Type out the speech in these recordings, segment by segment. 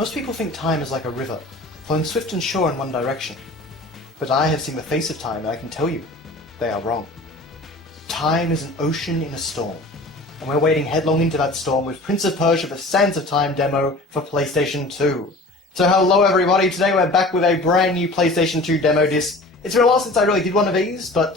Most people think time is like a river, flowing swift and sure in one direction. But I have seen the face of time, and I can tell you, they are wrong. Time is an ocean in a storm, and we're wading headlong into that storm with Prince of Persia: The Sands of Time demo for PlayStation 2. So hello everybody, today we're back with a brand new PlayStation 2 demo disc. It's been a while since I really did one of these, but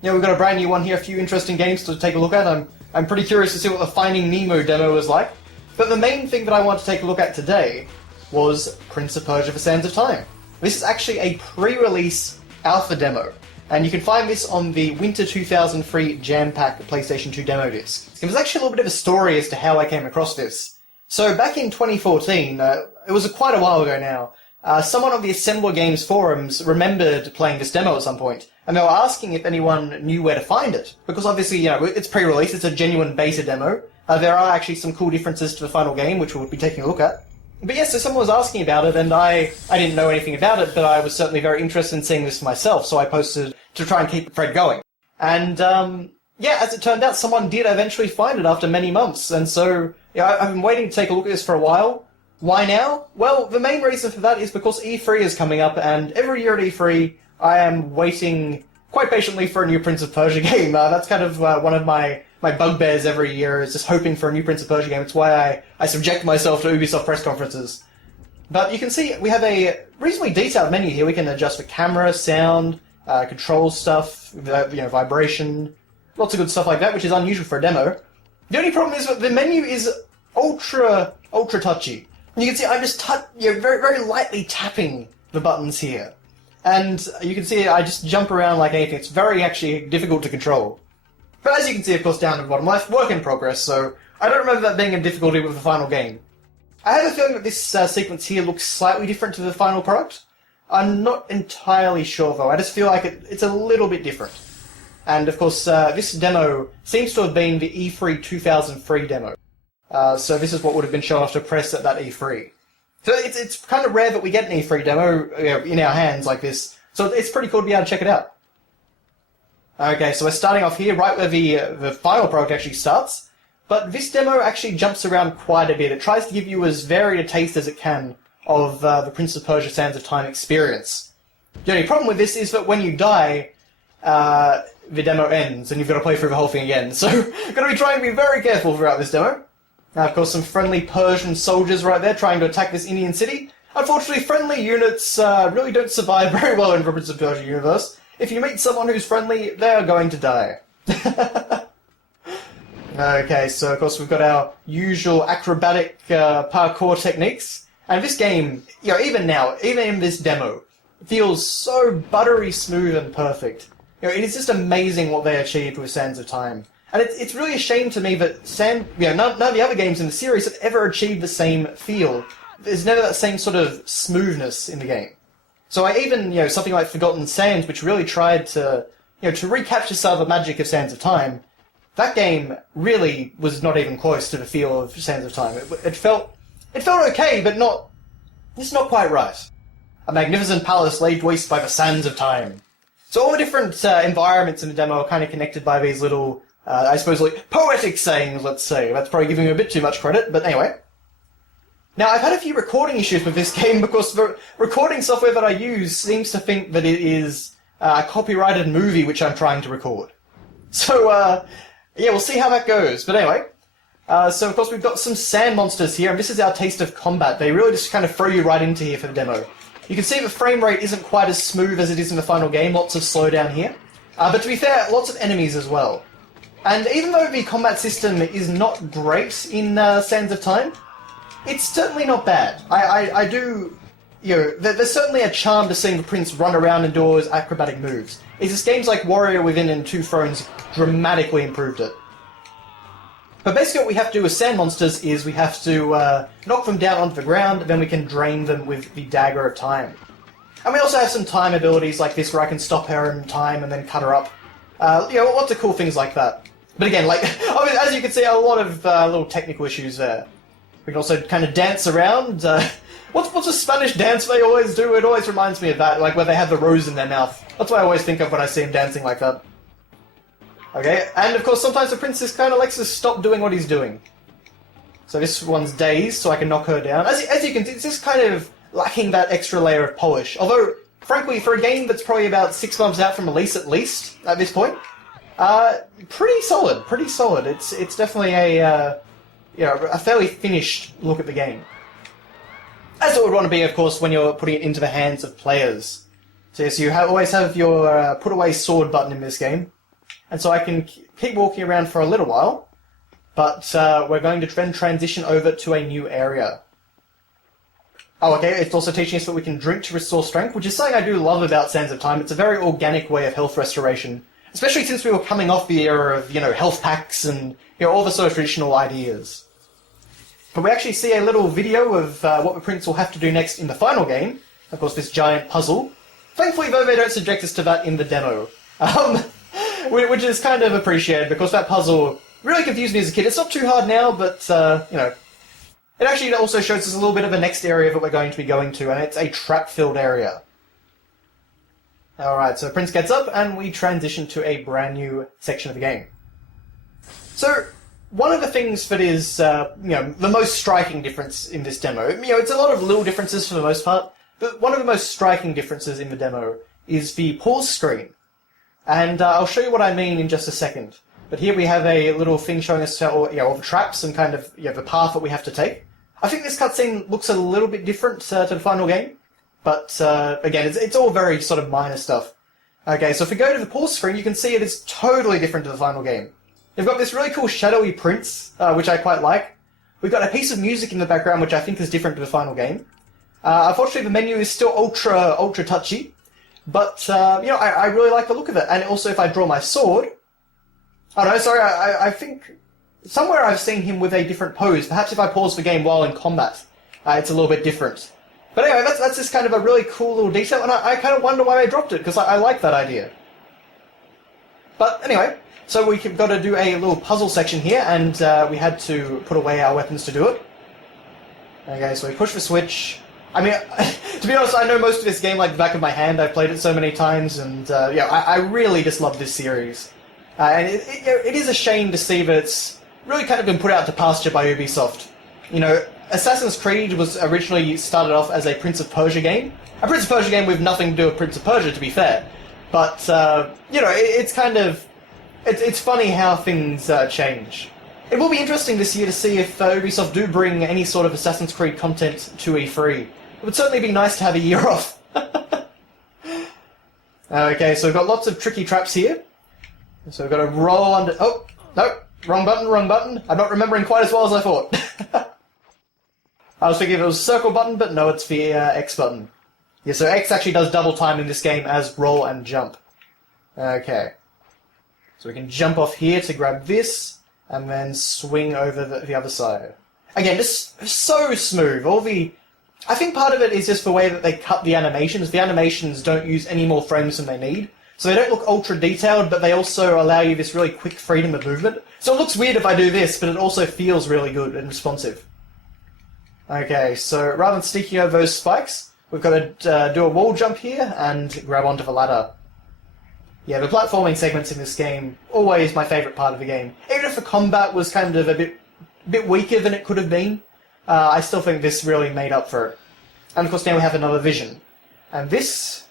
we've got a brand new one here, a few interesting games to take a look at. I'm pretty curious to see what the Finding Nemo demo was like. But the main thing that I want to take a look at today was Prince of Persia: The Sands of Time. This is actually a pre-release alpha demo, and you can find this on the Winter 2003 Jampack PlayStation 2 demo disc. It was actually a little bit of a story as to how I came across this. So back in 2014, it was quite a while ago now, someone on the Assembler Games forums remembered playing this demo at some point, and they were asking if anyone knew where to find it. Because obviously, it's pre-release, it's a genuine beta demo. There are actually some cool differences to the final game, which we'll be taking a look at. But yes, so someone was asking about it, and I didn't know anything about it, but I was certainly very interested in seeing this for myself, so I posted to try and keep the thread going. And, as it turned out, someone did eventually find it after many months, and so, I've been waiting to take a look at this for a while. Why now? Well, the main reason for that is because E3 is coming up, and every year at E3, I am waiting quite patiently for a new Prince of Persia game. That's kind of one of my bugbears every year, is just hoping for a new Prince of Persia game. It's why I subject myself to Ubisoft press conferences. But you can see we have a reasonably detailed menu here. We can adjust for camera, sound, control stuff, vibration, lots of good stuff like that, which is unusual for a demo. The only problem is that the menu is ultra touchy. You can see I'm just very, very lightly tapping the buttons here. And you can see I just jump around like anything. It's very actually difficult to control. But as you can see, of course, down at the bottom left, work in progress, so I don't remember that being a difficulty with the final game. I have a feeling that this sequence here looks slightly different to the final product. I'm not entirely sure, though. I just feel like it's a little bit different. And, of course, this demo seems to have been the E3 2003 demo. So this is what would have been shown off to press at that E3. So it's kind of rare that we get an E3 demo in our hands like this, so it's pretty cool to be able to check it out. Okay, so we're starting off here, right where the final product actually starts, but this demo actually jumps around quite a bit. It tries to give you as varied a taste as it can of the Prince of Persia: Sands of Time experience. The only problem with this is that when you die, the demo ends, and you've got to play through the whole thing again, so you've got to be trying to be very careful throughout this demo. Now, of course, some friendly Persian soldiers right there trying to attack this Indian city. Unfortunately, friendly units really don't survive very well in the Prince of Persia universe. If you meet someone who's friendly, they are going to die. Okay, so of course we've got our usual acrobatic parkour techniques. And this game, even now, even in this demo, feels so buttery smooth and perfect. It is just amazing what they achieved with Sands of Time. And it's really a shame to me that none of the other games in the series have ever achieved the same feel. There's never that same sort of smoothness in the game. So I even, something like Forgotten Sands, which really tried to recapture some of the magic of Sands of Time, that game really was not even close to the feel of Sands of Time. It felt okay, but it's not quite right. A magnificent palace laid waste by the sands of time. So all the different environments in the demo are kind of connected by these little, I suppose, like poetic sayings, let's say. That's probably giving you a bit too much credit, but anyway. Now, I've had a few recording issues with this game because the recording software that I use seems to think that it is a copyrighted movie which I'm trying to record. So, we'll see how that goes. But anyway, so of course we've got some sand monsters here, and this is our taste of combat. They really just kind of throw you right into here for the demo. You can see the frame rate isn't quite as smooth as it is in the final game, lots of slowdown here. But to be fair, lots of enemies as well. And even though the combat system is not great in Sands of Time, it's certainly not bad. I do, there's certainly a charm to seeing the prince run around and do all his acrobatic moves. It's just games like Warrior Within and Two Thrones dramatically improved it. But basically what we have to do with sand monsters is we have to knock them down onto the ground, and then we can drain them with the Dagger of Time. And we also have some time abilities like this where I can stop her in time and then cut her up. Lots of cool things like that. But again, as you can see, a lot of little technical issues there. We can also kind of dance around. What's a Spanish dance they always do? It always reminds me of that, like where they have the rose in their mouth. That's what I always think of when I see him dancing like that. Okay, and of course sometimes the princess kind of likes to stop doing what he's doing. So this one's dazed, so I can knock her down. As you can see, it's just kind of lacking that extra layer of polish. Although, frankly, for a game that's probably about 6 months out from release at least, at this point, pretty solid, pretty solid. It's definitely a fairly finished look at the game. As it would want to be, of course, when you're putting it into the hands of players. So yes, you always have your put away sword button in this game. And so I can keep walking around for a little while, but we're going to then transition over to a new area. Oh, okay, it's also teaching us that we can drink to restore strength, which is something I do love about Sands of Time. It's a very organic way of health restoration, especially since we were coming off the era of, health packs and, all the sort of traditional ideas. But we actually see a little video of what the Prince will have to do next in the final game. Of course, this giant puzzle. Thankfully, though, they don't subject us to that in the demo. Which is kind of appreciated, because that puzzle really confused me as a kid. It's not too hard now, but, it actually also shows us a little bit of the next area that we're going to be going to, and it's a trap-filled area. Alright, so Prince gets up, and we transition to a brand new section of the game. So, one of the things that is, the most striking difference in this demo, it's a lot of little differences for the most part, but one of the most striking differences in the demo is the pause screen. And I'll show you what I mean in just a second. But here we have a little thing showing us all the traps and kind of the path that we have to take. I think this cutscene looks a little bit different to the final game, but again, it's all very sort of minor stuff. Okay, so if we go to the pause screen, you can see it is totally different to the final game. You've got this really cool shadowy prince, which I quite like. We've got a piece of music in the background, which I think is different to the final game. Unfortunately, the menu is still ultra touchy, but I really like the look of it. And also, if I draw my sword, oh no, sorry, I think somewhere I've seen him with a different pose. Perhaps if I pause the game while in combat, it's a little bit different. But anyway, that's just kind of a really cool little detail, and I kind of wonder why they dropped it, because I like that idea. But anyway, so we've got to do a little puzzle section here, and we had to put away our weapons to do it. Okay, so we push the switch. I mean, to be honest, I know most of this game like the back of my hand. I've played it so many times, and I really just love this series. And it is a shame to see that it's really kind of been put out to pasture by Ubisoft. Assassin's Creed was originally started off as a Prince of Persia game. A Prince of Persia game with nothing to do with Prince of Persia, to be fair. But, it's kind of... It's funny how things change. It will be interesting this year to see if Ubisoft do bring any sort of Assassin's Creed content to E3. It would certainly be nice to have a year off. Okay, so we've got lots of tricky traps here. So we've got to roll under... Oh, no, wrong button. I'm not remembering quite as well as I thought. I was thinking it was a circle button, but no, it's the X button. Yeah, so X actually does double time in this game as roll and jump. Okay. So we can jump off here to grab this, and then swing over the other side. Again, just so smooth. I think part of it is just the way that they cut the animations. The animations don't use any more frames than they need. So they don't look ultra detailed, but they also allow you this really quick freedom of movement. So it looks weird if I do this, but it also feels really good and responsive. Okay, so rather than sneaking over those spikes, we've got to do a wall jump here and grab onto the ladder. Yeah, the platforming segments in this game, always my favourite part of the game. Even if the combat was kind of a bit weaker than it could have been, I still think this really made up for it. And of course now we have another vision. And this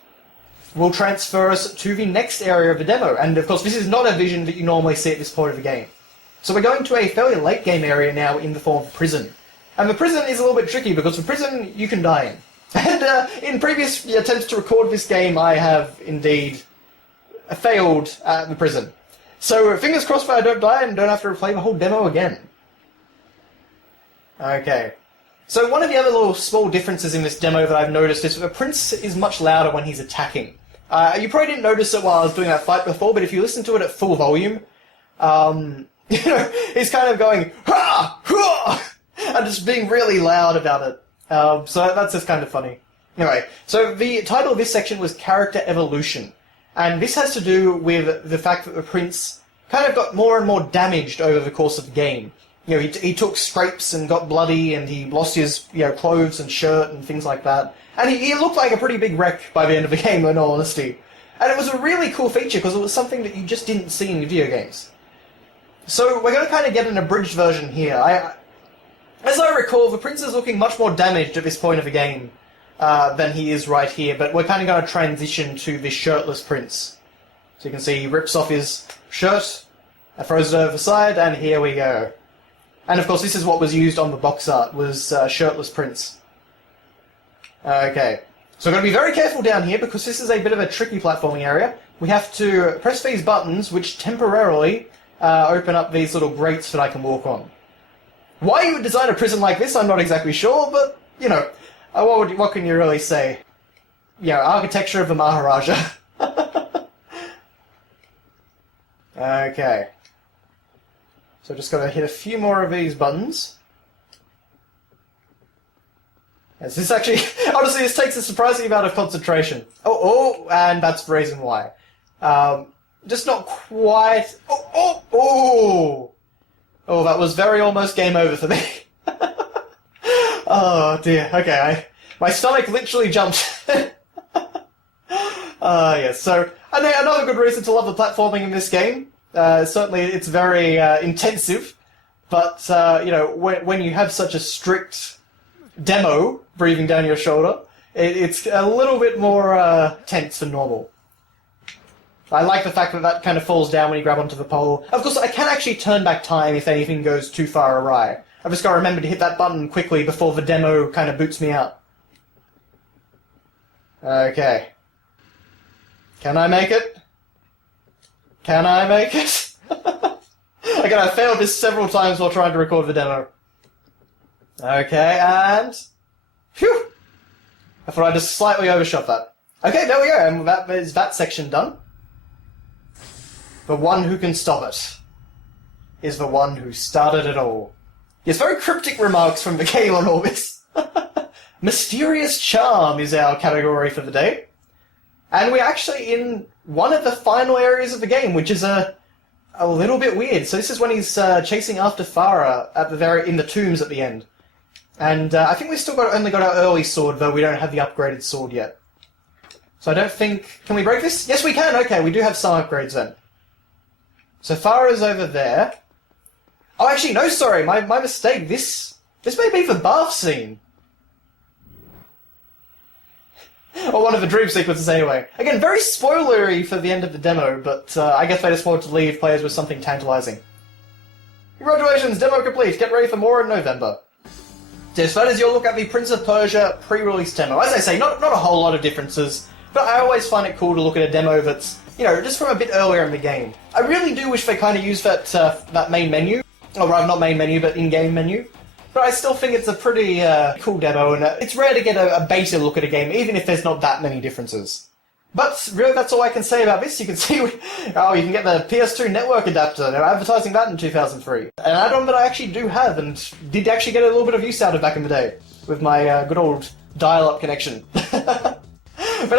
will transfer us to the next area of the demo. And of course this is not a vision that you normally see at this point of the game. So we're going to a fairly late game area now in the form of prison. And the prison is a little bit tricky because the prison you can die in. And in previous attempts to record this game I have indeed failed at the prison. So fingers crossed that I don't die and don't have to replay the whole demo again. Okay. So one of the other little small differences in this demo that I've noticed is that the Prince is much louder when he's attacking. You probably didn't notice it while I was doing that fight before, but if you listen to it at full volume, he's kind of going, ha! Ha! And just being really loud about it. So that's just kind of funny. Anyway, so the title of this section was Character Evolution. And this has to do with the fact that the Prince kind of got more and more damaged over the course of the game. He took scrapes and got bloody, and he lost his clothes and shirt and things like that. And he looked like a pretty big wreck by the end of the game, in all honesty. And it was a really cool feature because it was something that you just didn't see in video games. So we're going to kind of get an abridged version here. As I recall, the Prince is looking much more damaged at this point of the game than he is right here, but we're kind of going to transition to the Shirtless Prince. So you can see he rips off his shirt, throws it over the side, and here we go. And of course this is what was used on the box art, was Shirtless Prince. Okay, so we're going to be very careful down here because this is a bit of a tricky platforming area. We have to press these buttons, which temporarily open up these little grates that I can walk on. Why you would design a prison like this, I'm not exactly sure, but, you know, what can you really say? You know, architecture of the Maharaja. Okay. So just got to hit a few more of these buttons. Yes, this actually, honestly, this takes a surprising amount of concentration. And that's the reason why. Just not quite. Oh, that was very almost game over for me. Oh dear. Okay, my stomach literally jumped. Yes. So another good reason to love the platforming in this game. Certainly, it's very intensive, but you know, when you have such a strict demo breathing down your shoulder, it's a little bit more tense than normal. I like the fact that that kind of falls down when you grab onto the pole. Of course, I can actually turn back time if anything goes too far awry. I've just got to remember to hit that button quickly before the demo kind of boots me out. Okay. Can I make it? Can I make it? Again, I failed this several times while trying to record the demo. Okay, and... Phew! I thought I just slightly overshot that. Okay, there we go, and that is that section done. The one who can stop it is the one who started it all. Yes, very cryptic remarks from the game on all this. Mysterious Charm is our category for the day. And we're actually in one of the final areas of the game, which is a little bit weird. So this is when he's chasing after Farah at in the tombs at the end. And I think we've still only got our early sword, though we don't have the upgraded sword yet. So I don't think... Can we break this? Yes, we can! Okay, we do have some upgrades then. So Farah's over there. Oh, actually, no, sorry, my mistake. This may be the bath scene. Or one of the dream sequences, anyway. Again, very spoilery for the end of the demo, but I guess they just wanted to leave players with something tantalizing. Congratulations, demo complete. Get ready for more in November. So that is your look at the Prince of Persia pre-release demo. As I say, not a whole lot of differences, but I always find it cool to look at a demo that's, you know, just from a bit earlier in the game. I really do wish they kind of used that main menu. Or rather, not main menu, but in-game menu. But I still think it's a pretty cool demo, and it's rare to get a beta look at a game, even if there's not that many differences. But really, that's all I can say about this. You can see, you can get the PS2 network adapter. They're advertising that in 2003. An add-on that I actually do have, and did actually get a little bit of use out of back in the day, with my good old dial-up connection. But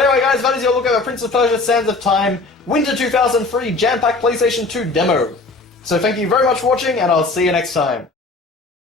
anyway, guys, that is your look at the Prince of Persia Sands of Time Winter 2003 Jampack PlayStation 2 demo. So thank you very much for watching, and I'll see you next time.